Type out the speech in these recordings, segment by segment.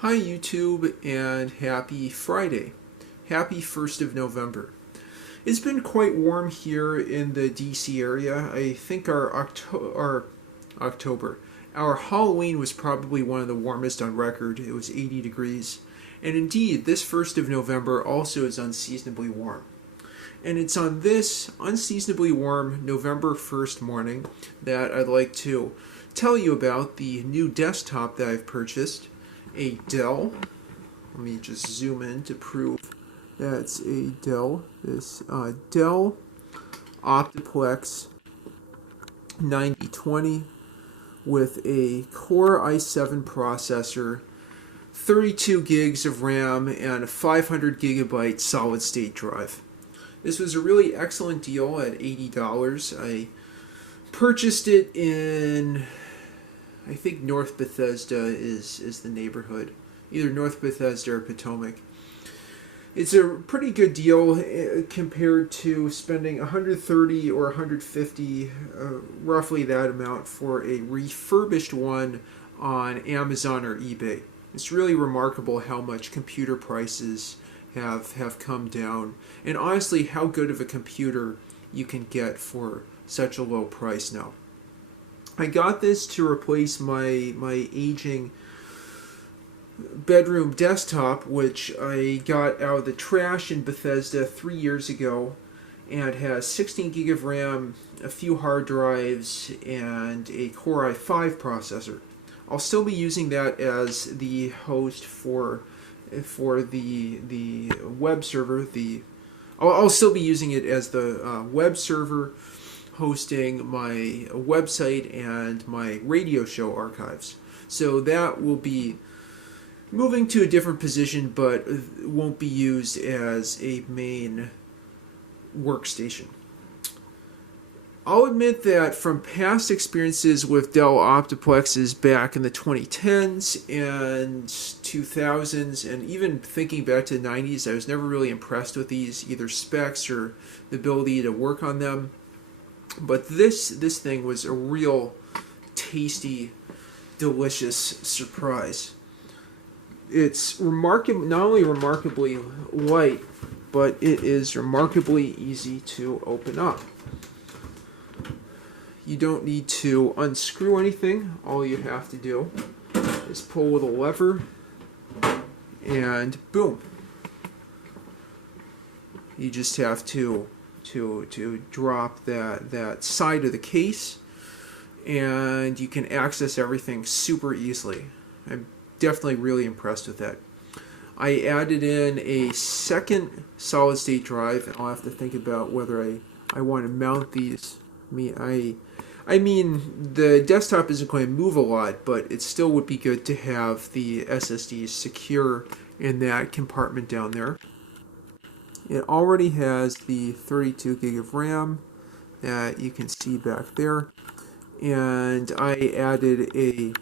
Hi YouTube and happy Friday. Happy 1st of November. It's been quite warm here in the DC area. I think our Halloween was probably one of the warmest on record. It was 80 degrees. And indeed, this 1st of November also is unseasonably warm. And it's on this unseasonably warm November 1st morning that I'd like to tell you about the new desktop that I've purchased. A Dell. Let me just zoom in to prove that's a Dell. This Dell Optiplex 9020 with a Core i7 processor, 32 gigs of RAM, and a 500 gigabyte solid state drive. This was a really excellent deal at $80. I purchased it in, I think North Bethesda is the neighborhood. Either North Bethesda or Potomac. It's a pretty good deal compared to spending $130 or $150, roughly that amount, for a refurbished one on Amazon or eBay. It's really remarkable how much computer prices have come down, and honestly how good of a computer you can get for such a low price now. I got this to replace my aging bedroom desktop, which I got out of the trash in Bethesda 3 years ago, and has 16 gig of RAM, a few hard drives, and a Core i5 processor. I'll still be using that as the host for the web server. I'll still be using it as the web server hosting my website and my radio show archives. So that will be moving to a different position, but won't be used as a main workstation. I'll admit that from past experiences with Dell Optiplexes back in the 2010s and 2000s, and even thinking back to the 90s, I was never really impressed with these, either specs or the ability to work on them. But this thing was a real tasty, delicious surprise. It's not only remarkably light, but it is remarkably easy to open up. You don't need to unscrew anything. All you have to do is pull with a lever, and boom. You just have to drop that side of the case, and you can access everything super easily. I'm definitely really impressed with that. I added in a second solid state drive, and I'll have to think about whether I want to mount these. I mean, the desktop isn't going to move a lot, but it still would be good to have the SSDs secure in that compartment down there. It already has the 32 gig of RAM that you can see back there, and I added a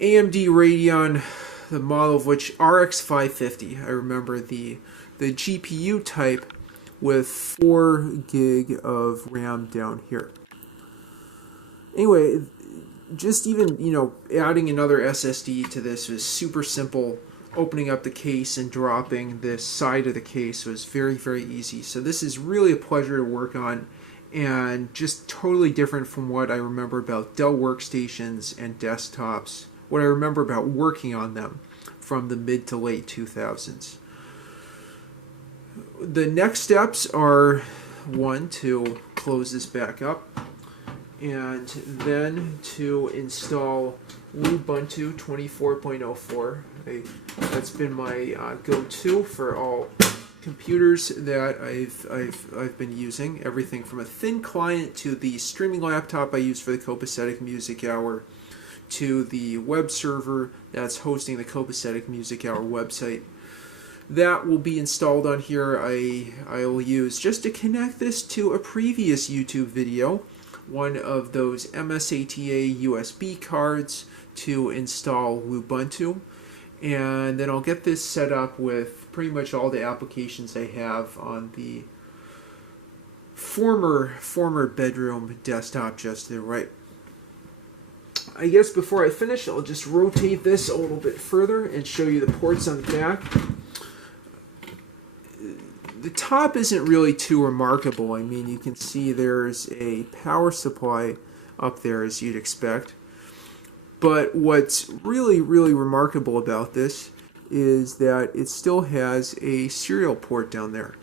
AMD Radeon, the model of which RX 550. I remember the GPU type with 4 gig of RAM down here. Anyway, just even, adding another SSD to this was super simple. Opening up the case and dropping this side of the case was very, very easy. So this is really a pleasure to work on, and just totally different from what I remember about Dell workstations and desktops, what I remember about working on them from the mid to late 2000s. The next steps are, one, to close this back up, and then to install Lubuntu 24.04. That's been my go-to for all computers that I've been using. Everything from a thin client to the streaming laptop I use for the Copacetic Music Hour, to the web server that's hosting the Copacetic Music Hour website. That will be installed on here. I will use, just to connect this to a previous YouTube video, one of those MSATA USB cards to install Lubuntu, and then I'll get this set up with pretty much all the applications I have on the former bedroom desktop just to the right. I guess before I finish, I'll just rotate this a little bit further and show you the ports on the back. The top isn't really too remarkable. I mean, you can see there's a power supply up there, as you'd expect. But what's really, really remarkable about this is that it still has a serial port down there,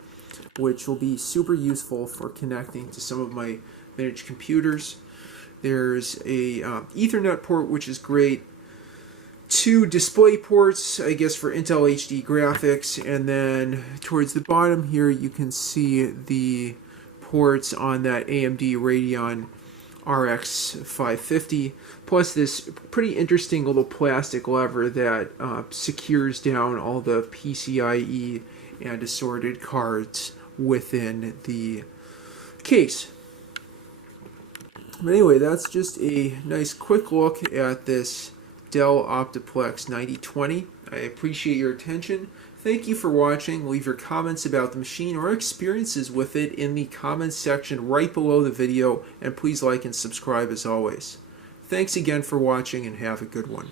which will be super useful for connecting to some of my vintage computers. There's a Ethernet port, which is great. 2 display ports, I guess, for Intel HD graphics, and then towards the bottom here you can see the ports on that AMD Radeon RX 550, plus this pretty interesting little plastic lever that secures down all the PCIe and assorted cards within the case. But anyway, that's just a nice quick look at this Dell Optiplex 9020. I appreciate your attention. Thank you for watching. Leave your comments about the machine or experiences with it in the comments section right below the video, and please like and subscribe as always. Thanks again for watching, and have a good one.